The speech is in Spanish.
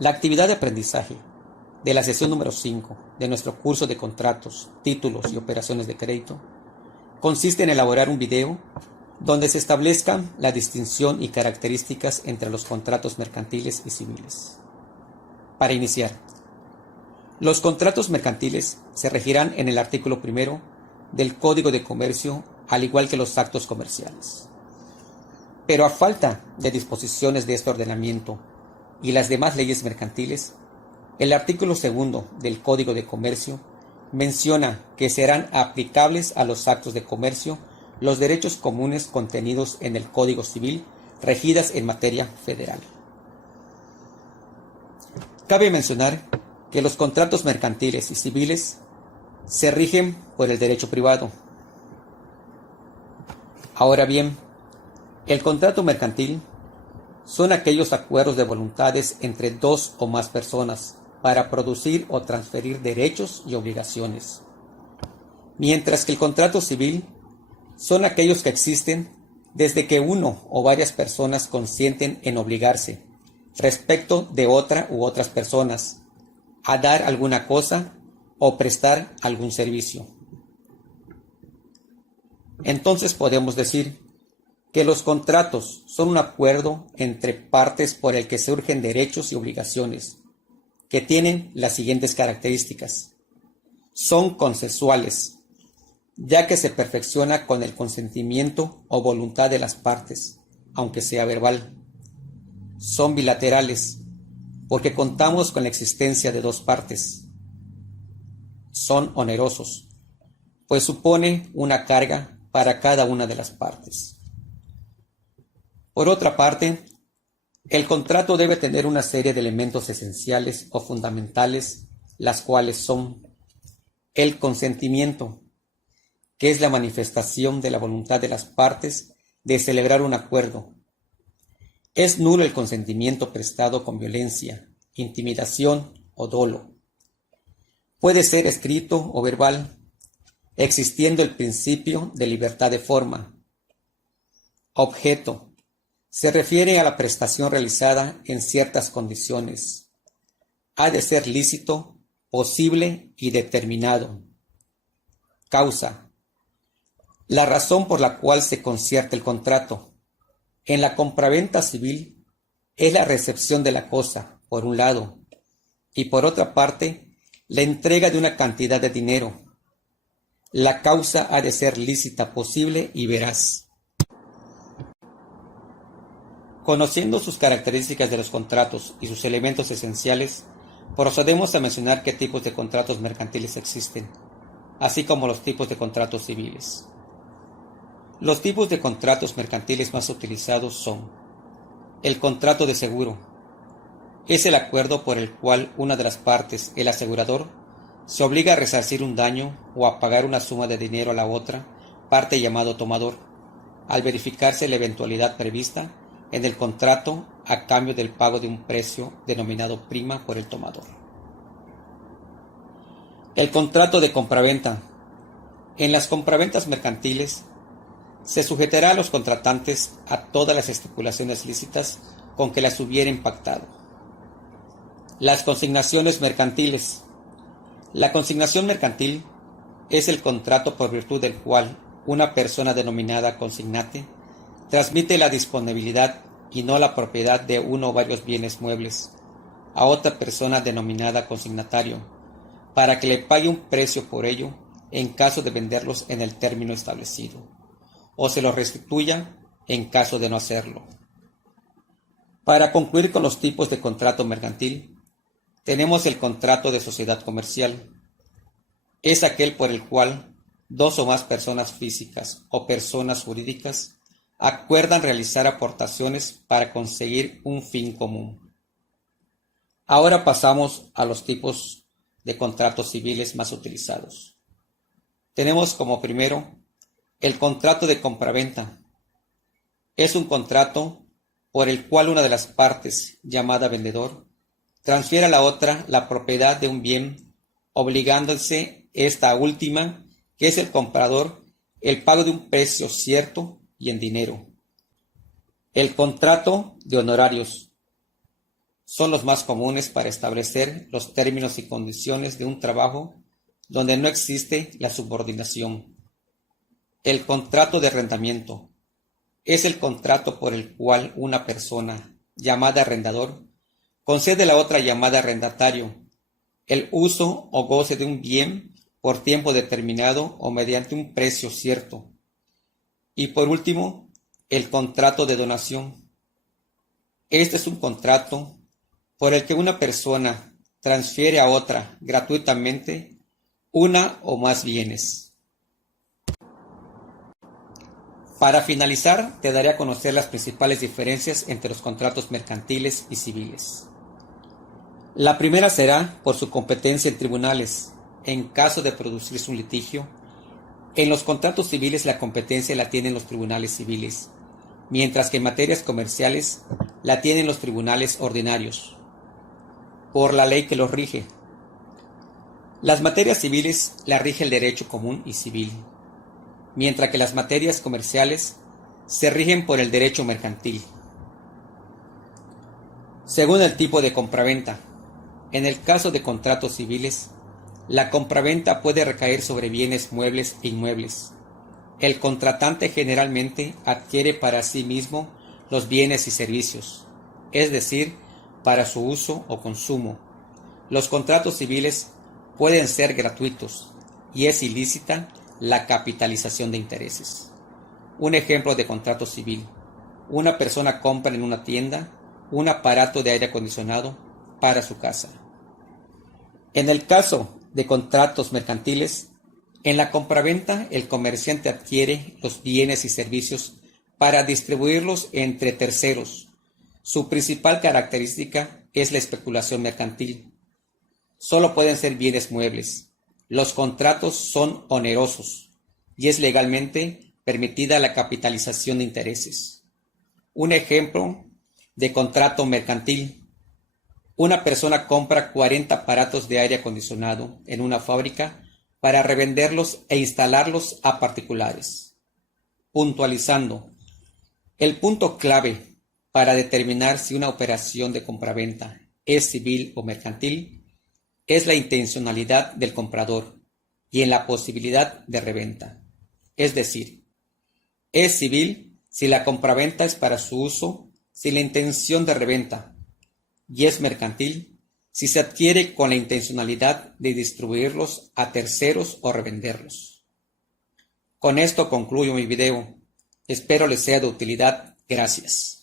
La actividad de aprendizaje de la sesión número 5 de nuestro curso de contratos, títulos y operaciones de crédito consiste en elaborar un video donde se establezcan la distinción y características entre los contratos mercantiles y civiles. Para iniciar, los contratos mercantiles se regirán en el artículo 1 del Código de Comercio, al igual que los actos comerciales. Pero a falta de disposiciones de este ordenamiento y las demás leyes mercantiles, el artículo 2 del Código de Comercio menciona que serán aplicables a los actos de comercio los derechos comunes contenidos en el Código Civil, regidas en materia federal. Cabe mencionar que los contratos mercantiles y civiles se rigen por el derecho privado. Ahora bien, el contrato mercantil son aquellos acuerdos de voluntades entre dos o más personas para producir o transferir derechos y obligaciones, mientras que el contrato civil son aquellos que existen desde que uno o varias personas consienten en obligarse respecto de otra u otras personas a dar alguna cosa o prestar algún servicio. Entonces podemos decir que los contratos son un acuerdo entre partes por el que surgen derechos y obligaciones que tienen las siguientes características. Son consensuales, ya que se perfecciona con el consentimiento o voluntad de las partes, aunque sea verbal. Son bilaterales, porque contamos con la existencia de dos partes. Son onerosos, pues supone una carga para cada una de las partes. Por otra parte, el contrato debe tener una serie de elementos esenciales o fundamentales, las cuales son el consentimiento, que es la manifestación de la voluntad de las partes de celebrar un acuerdo. Es nulo el consentimiento prestado con violencia, intimidación o dolo. Puede ser escrito o verbal, existiendo el principio de libertad de forma. Objeto. Se refiere a la prestación realizada en ciertas condiciones. Ha de ser lícito, posible y determinado. Causa. La razón por la cual se concierte el contrato. En la compraventa civil es la recepción de la cosa, por un lado, y por otra parte, la entrega de una cantidad de dinero. La causa ha de ser lícita, posible y veraz. Conociendo sus características de los contratos y sus elementos esenciales, procedemos a mencionar qué tipos de contratos mercantiles existen, así como los tipos de contratos civiles. Los tipos de contratos mercantiles más utilizados son: el contrato de seguro. Es el acuerdo por el cual una de las partes, el asegurador, se obliga a resarcir un daño o a pagar una suma de dinero a la otra parte llamado tomador, al verificarse la eventualidad prevista en el contrato a cambio del pago de un precio denominado prima por el tomador. El contrato de compraventa. En las compraventas mercantiles se sujetará a los contratantes a todas las estipulaciones lícitas con que las hubieren pactado. Las consignaciones mercantiles. La consignación mercantil es el contrato por virtud del cual una persona denominada consignate transmite la disponibilidad y no la propiedad de uno o varios bienes muebles a otra persona denominada consignatario, para que le pague un precio por ello en caso de venderlos en el término establecido, o se los restituya en caso de no hacerlo. Para concluir con los tipos de contrato mercantil, tenemos el contrato de sociedad comercial. Es aquel por el cual dos o más personas físicas o personas jurídicas acuerdan realizar aportaciones para conseguir un fin común. Ahora pasamos a los tipos de contratos civiles más utilizados. Tenemos como primero el contrato de compraventa. Es un contrato por el cual una de las partes, llamada vendedor, transfiere a la otra la propiedad de un bien, obligándose esta última, que es el comprador, el pago de un precio cierto y en dinero. El contrato de honorarios son los más comunes para establecer los términos y condiciones de un trabajo donde no existe la subordinación. El contrato de arrendamiento es el contrato por el cual una persona, llamada arrendador, concede a la otra llamada arrendatario el uso o goce de un bien por tiempo determinado o mediante un precio cierto. Y por último, el contrato de donación. Este es un contrato por el que una persona transfiere a otra gratuitamente una o más bienes. Para finalizar, te daré a conocer las principales diferencias entre los contratos mercantiles y civiles. La primera será por su competencia en tribunales. En caso de producirse un litigio, en los contratos civiles la competencia la tienen los tribunales civiles, mientras que en materias comerciales la tienen los tribunales ordinarios, por la ley que los rige. Las materias civiles las rige el derecho común y civil, mientras que las materias comerciales se rigen por el derecho mercantil. Según el tipo de compraventa, en el caso de contratos civiles, la compraventa puede recaer sobre bienes muebles e inmuebles. El contratante generalmente adquiere para sí mismo los bienes y servicios, es decir, para su uso o consumo. Los contratos civiles pueden ser gratuitos y es ilícita la capitalización de intereses. Un ejemplo de contrato civil: una persona compra en una tienda un aparato de aire acondicionado para su casa. En el caso de contratos mercantiles, en la compraventa el comerciante adquiere los bienes y servicios para distribuirlos entre terceros. Su principal característica es la especulación mercantil. Solo pueden ser bienes muebles. Los contratos son onerosos y es legalmente permitida la capitalización de intereses. Un ejemplo de contrato mercantil: una persona compra 40 aparatos de aire acondicionado en una fábrica para revenderlos e instalarlos a particulares. Puntualizando, el punto clave para determinar si una operación de compraventa es civil o mercantil es la intencionalidad del comprador y en la posibilidad de reventa. Es decir, es civil si la compraventa es para su uso sin la intención de reventa, y es mercantil si se adquiere con la intencionalidad de distribuirlos a terceros o revenderlos. Con esto concluyo mi video. Espero les sea de utilidad. Gracias.